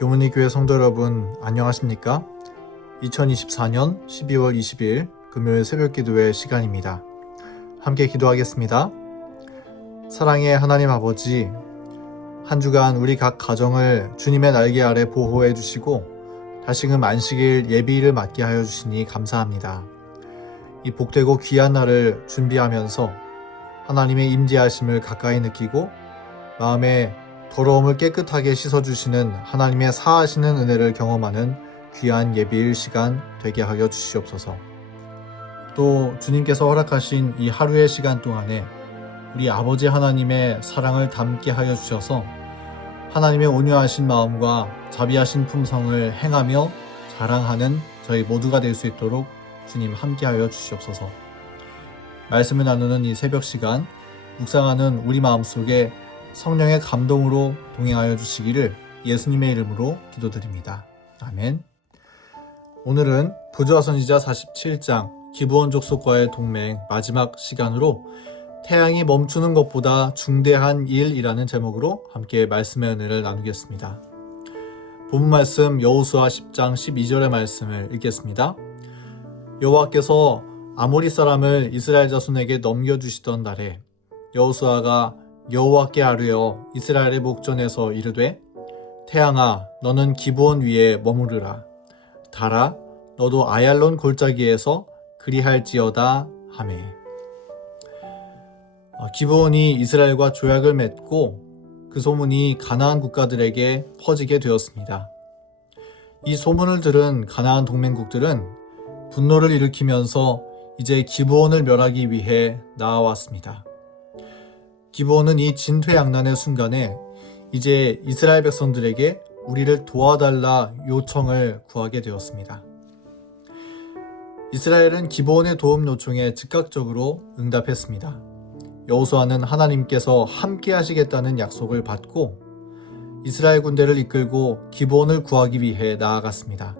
교문리 교회 성도 여러분 안녕하십니까? 2024년 12월 20일 금요일 새벽 기도의 시간입니다. 함께 기도하겠습니다. 사랑의 하나님 아버지, 한 주간 우리 각 가정을 주님의 날개 아래 보호해 주시고 다시금 안식일 예비일을 맞게 하여 주시니 감사합니다. 이 복되고 귀한 날을 준비하면서 하나님의 임재하심을 가까이 느끼고 마음에 더러움을 깨끗하게 씻어주시는 하나님의 사하시는 은혜를 경험하는 귀한 예비일 시간 되게 하여 주시옵소서. 또 주님께서 허락하신 이 하루의 시간 동안에 우리 아버지 하나님의 사랑을 담게 하여 주셔서 하나님의 온유하신 마음과 자비하신 품성을 행하며 자랑하는 저희 모두가 될 수 있도록 주님 함께하여 주시옵소서. 말씀을 나누는 이 새벽 시간 묵상하는 우리 마음속에 성령의 감동으로 동행하여 주시기를 예수님의 이름으로 기도드립니다. 아멘. 오늘은 부조화 선지자 47장 기브온 족속과의 동맹 마지막 시간으로 태양이 멈추는 것보다 중대한 일이라는 제목으로 함께 말씀의 은혜를 나누겠습니다. 본문 말씀 여호수아 10장 12절의 말씀을 읽겠습니다. 여호와께서 아모리 사람을 이스라엘 자손에게 넘겨주시던 날에 여호수아가 여호와께 아뢰어 이스라엘의 목전에서 이르되 태양아 너는 기브온 위에 머무르라. 달아 너도 아얄론 골짜기에서 그리할지어다 하매. 기브온이 이스라엘과 조약을 맺고 그 소문이 가나안 국가들에게 퍼지게 되었습니다. 이 소문을 들은 가나안 동맹국들은 분노를 일으키면서 이제 기브온을 멸하기 위해 나아왔습니다. 기브온은 이 진퇴양난의 순간에 이제 이스라엘 백성들에게 우리를 도와달라 요청을 구하게 되었습니다. 이스라엘은 기브온의 도움 요청에 즉각적으로 응답했습니다. 여호수아는 하나님께서 함께 하시겠다는 약속을 받고 이스라엘 군대를 이끌고 기브온을 구하기 위해 나아갔습니다.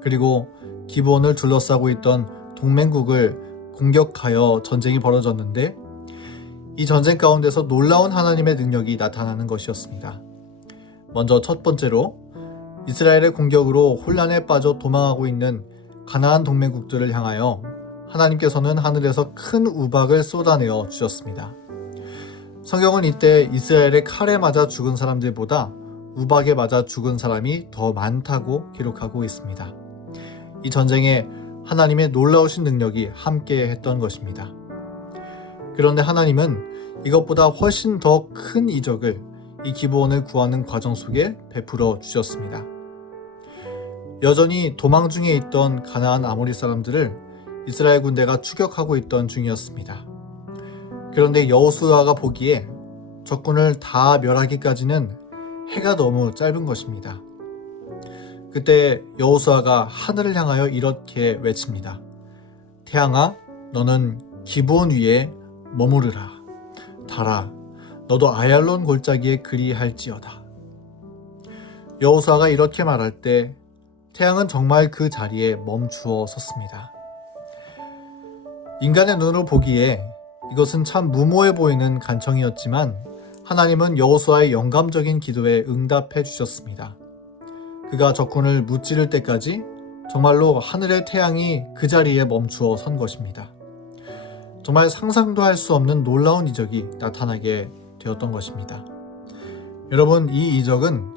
그리고 기브온을 둘러싸고 있던 동맹국을 공격하여 전쟁이 벌어졌는데 이 전쟁 가운데서 놀라운 하나님의 능력이 나타나는 것이었습니다. 먼저 첫 번째로 이스라엘의 공격으로 혼란에 빠져 도망하고 있는 가나안 동맹국들을 향하여 하나님께서는 하늘에서 큰 우박을 쏟아내어 주셨습니다. 성경은 이때 이스라엘의 칼에 맞아 죽은 사람들보다 우박에 맞아 죽은 사람이 더 많다고 기록하고 있습니다. 이 전쟁에 하나님의 놀라우신 능력이 함께 했던 것입니다. 그런데 하나님은 이것보다 훨씬 더 큰 이적을 이 기브온을 구하는 과정 속에 베풀어 주셨습니다. 여전히 도망 중에 있던 가나안 아모리 사람들을 이스라엘 군대가 추격하고 있던 중이었습니다. 그런데 여호수아가 보기에 적군을 다 멸하기까지는 해가 너무 짧은 것입니다. 그때 여호수아가 하늘을 향하여 이렇게 외칩니다. 태양아 너는 기브온 위에 머무르라. 달아 너도 아얄론 골짜기에 그리할지어다. 여호수아가 이렇게 말할 때 태양은 정말 그 자리에 멈추어 섰습니다. 인간의 눈으로 보기에 이것은 참 무모해 보이는 간청이었지만 하나님은 여호수아의 영감적인 기도에 응답해 주셨습니다. 그가 적군을 무찌를 때까지 정말로 하늘의 태양이 그 자리에 멈추어 선 것입니다. 정말 상상도 할 수 없는 놀라운 이적이 나타나게 되었던 것입니다. 여러분, 이 이적은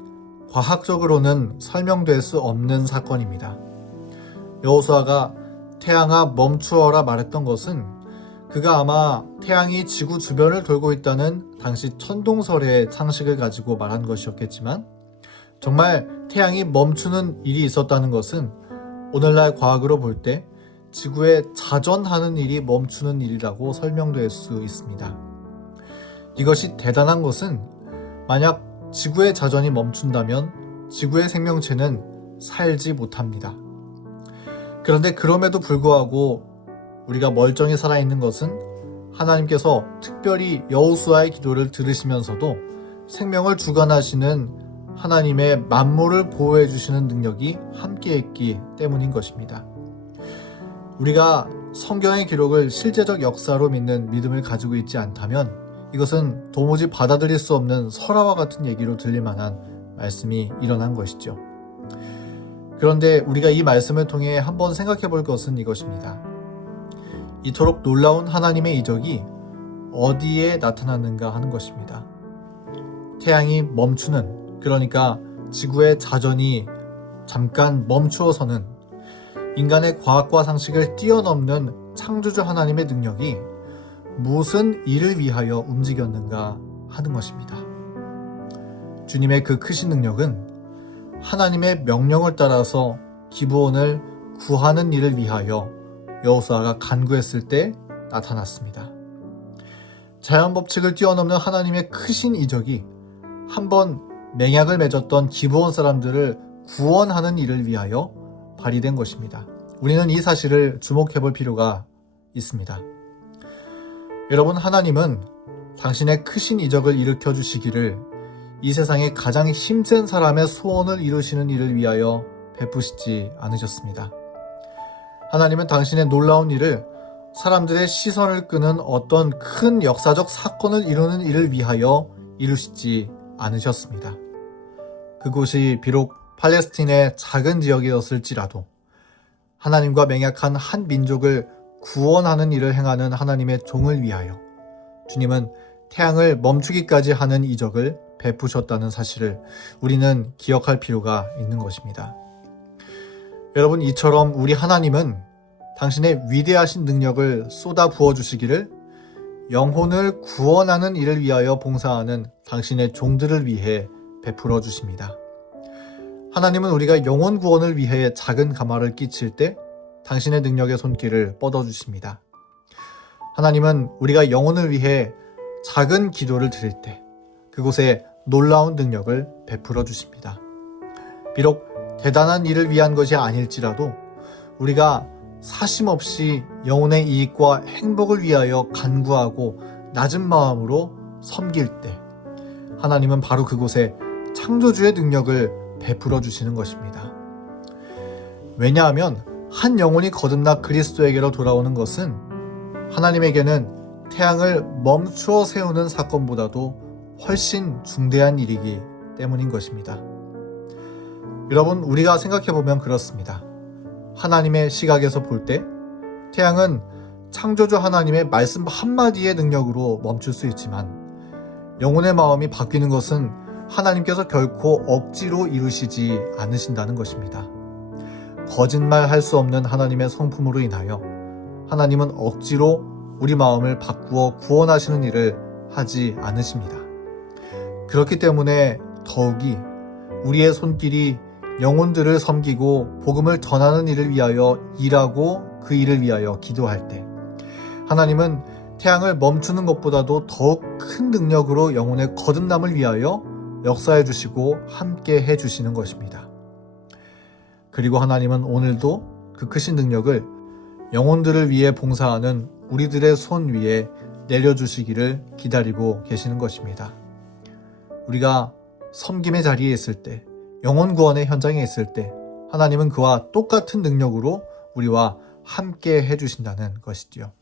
과학적으로는 설명될 수 없는 사건입니다. 여호수아가 태양아 멈추어라 말했던 것은 그가 아마 태양이 지구 주변을 돌고 있다는 당시 천동설의 상식을 가지고 말한 것이었겠지만 정말 태양이 멈추는 일이 있었다는 것은 오늘날 과학으로 볼 때 지구에 자전하는 일이 멈추는 일이라고 설명될 수 있습니다. 이것이 대단한 것은 만약 지구의 자전이 멈춘다면 지구의 생명체는 살지 못합니다. 그런데 그럼에도 불구하고 우리가 멀쩡히 살아있는 것은 하나님께서 특별히 여호수아의 기도를 들으시면서도 생명을 주관하시는 하나님의 만물을 보호해 주시는 능력이 함께했기 때문인 것입니다. 우리가 성경의 기록을 실제적 역사로 믿는 믿음을 가지고 있지 않다면 이것은 도무지 받아들일 수 없는 설화와 같은 얘기로 들릴 만한 말씀이 일어난 것이죠. 그런데 우리가 이 말씀을 통해 한번 생각해 볼 것은 이것입니다. 이토록 놀라운 하나님의 이적이 어디에 나타났는가 하는 것입니다. 태양이 멈추는, 그러니까 지구의 자전이 잠깐 멈추어서는 인간의 과학과 상식을 뛰어넘는 창조주 하나님의 능력이 무슨 일을 위하여 움직였는가 하는 것입니다. 주님의 그 크신 능력은 하나님의 명령을 따라서 기브온을 구하는 일을 위하여 여호수아가 간구했을 때 나타났습니다. 자연 법칙을 뛰어넘는 하나님의 크신 이적이 한번 맹약을 맺었던 기브온 사람들을 구원하는 일을 위하여 발휘된 것입니다. 우리는 이 사실을 주목해 볼 필요가 있습니다. 여러분, 하나님은 당신의 크신 이적을 일으켜 주시기를 이 세상에 가장 힘센 사람의 소원을 이루시는 일을 위하여 베푸시지 않으셨습니다. 하나님은 당신의 놀라운 일을 사람들의 시선을 끄는 어떤 큰 역사적 사건을 이루는 일을 위하여 이루시지 않으셨습니다. 그곳이 비록 팔레스틴의 작은 지역이었을지라도 하나님과 맹약한 한 민족을 구원하는 일을 행하는 하나님의 종을 위하여 주님은 태양을 멈추기까지 하는 이적을 베푸셨다는 사실을 우리는 기억할 필요가 있는 것입니다. 여러분, 이처럼 우리 하나님은 당신의 위대하신 능력을 쏟아 부어 주시기를 영혼을 구원하는 일을 위하여 봉사하는 당신의 종들을 위해 베풀어 주십니다. 하나님은 우리가 영혼 구원을 위해 작은 가마를 끼칠 때 당신의 능력의 손길을 뻗어 주십니다. 하나님은 우리가 영혼을 위해 작은 기도를 드릴 때 그곳에 놀라운 능력을 베풀어 주십니다. 비록 대단한 일을 위한 것이 아닐지라도 우리가 사심없이 영혼의 이익과 행복을 위하여 간구하고 낮은 마음으로 섬길 때 하나님은 바로 그곳에 창조주의 능력을 베풀어 주시는 것입니다. 왜냐하면 한 영혼이 거듭나 그리스도에게로 돌아오는 것은 하나님에게는 태양을 멈추어 세우는 사건보다도 훨씬 중대한 일이기 때문인 것입니다. 여러분, 우리가 생각해보면 그렇습니다. 하나님의 시각에서 볼 때 태양은 창조주 하나님의 말씀 한마디의 능력으로 멈출 수 있지만 영혼의 마음이 바뀌는 것은 하나님께서 결코 억지로 이루시지 않으신다는 것입니다. 거짓말할 수 없는 하나님의 성품으로 인하여 하나님은 억지로 우리 마음을 바꾸어 구원하시는 일을 하지 않으십니다. 그렇기 때문에 더욱이 우리의 손길이 영혼들을 섬기고 복음을 전하는 일을 위하여 일하고 그 일을 위하여 기도할 때 하나님은 태양을 멈추는 것보다도 더욱 큰 능력으로 영혼의 거듭남을 위하여 역사해 주시고 함께 해 주시는 것입니다. 그리고 하나님은 오늘도 그 크신 능력을 영혼들을 위해 봉사하는 우리들의 손 위에 내려주시기를 기다리고 계시는 것입니다. 우리가 섬김의 자리에 있을 때, 영혼 구원의 현장에 있을 때 하나님은 그와 똑같은 능력으로 우리와 함께 해주신다는 것이지요.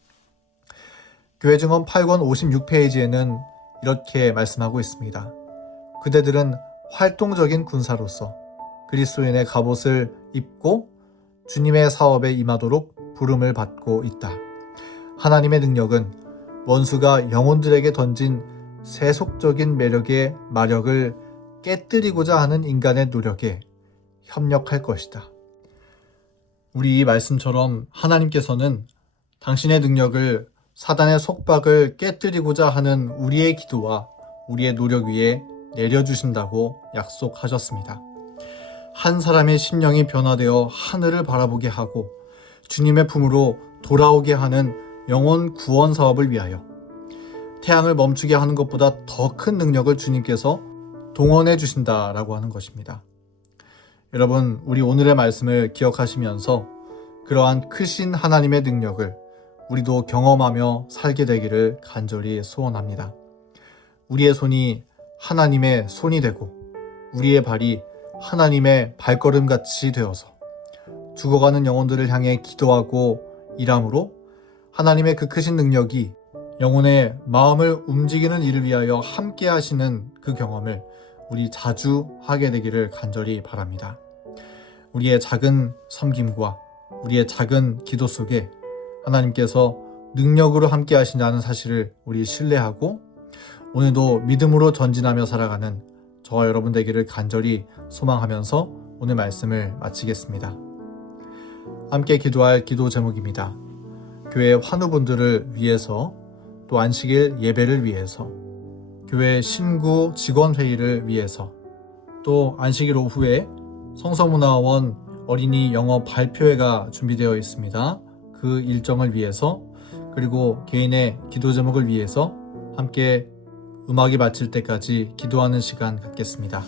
교회 증언 8권 56페이지에는 이렇게 말씀하고 있습니다. 그대들은 활동적인 군사로서 그리스도인의 갑옷을 입고 주님의 사업에 임하도록 부름을 받고 있다. 하나님의 능력은 원수가 영혼들에게 던진 세속적인 매력의 마력을 깨뜨리고자 하는 인간의 노력에 협력할 것이다. 우리 이 말씀처럼 하나님께서는 당신의 능력을 사단의 속박을 깨뜨리고자 하는 우리의 기도와 우리의 노력 위에 내려주신다고 약속하셨습니다. 한 사람의 심령이 변화되어 하늘을 바라보게 하고 주님의 품으로 돌아오게 하는 영혼 구원 사업을 위하여 태양을 멈추게 하는 것보다 더 큰 능력을 주님께서 동원해 주신다라고 하는 것입니다. 여러분, 우리 오늘의 말씀을 기억하시면서 그러한 크신 하나님의 능력을 우리도 경험하며 살게 되기를 간절히 소원합니다. 우리의 손이 하나님의 손이 되고 우리의 발이 하나님의 발걸음같이 되어서 죽어가는 영혼들을 향해 기도하고 일함으로 하나님의 그 크신 능력이 영혼의 마음을 움직이는 일을 위하여 함께 하시는 그 경험을 우리 자주 하게 되기를 간절히 바랍니다. 우리의 작은 섬김과 우리의 작은 기도 속에 하나님께서 능력으로 함께 하신다는 사실을 우리 신뢰하고 오늘도 믿음으로 전진하며 살아가는 저와 여러분 되기를 간절히 소망하면서 오늘 말씀을 마치겠습니다. 함께 기도할 기도 제목입니다. 교회 환우분들을 위해서, 또 안식일 예배를 위해서, 교회 신구 직원회의를 위해서, 또 안식일 오후에 성서문화원 어린이 영어 발표회가 준비되어 있습니다. 그 일정을 위해서, 그리고 개인의 기도 제목을 위해서 함께 음악이 마칠 때까지 기도하는 시간 갖겠습니다.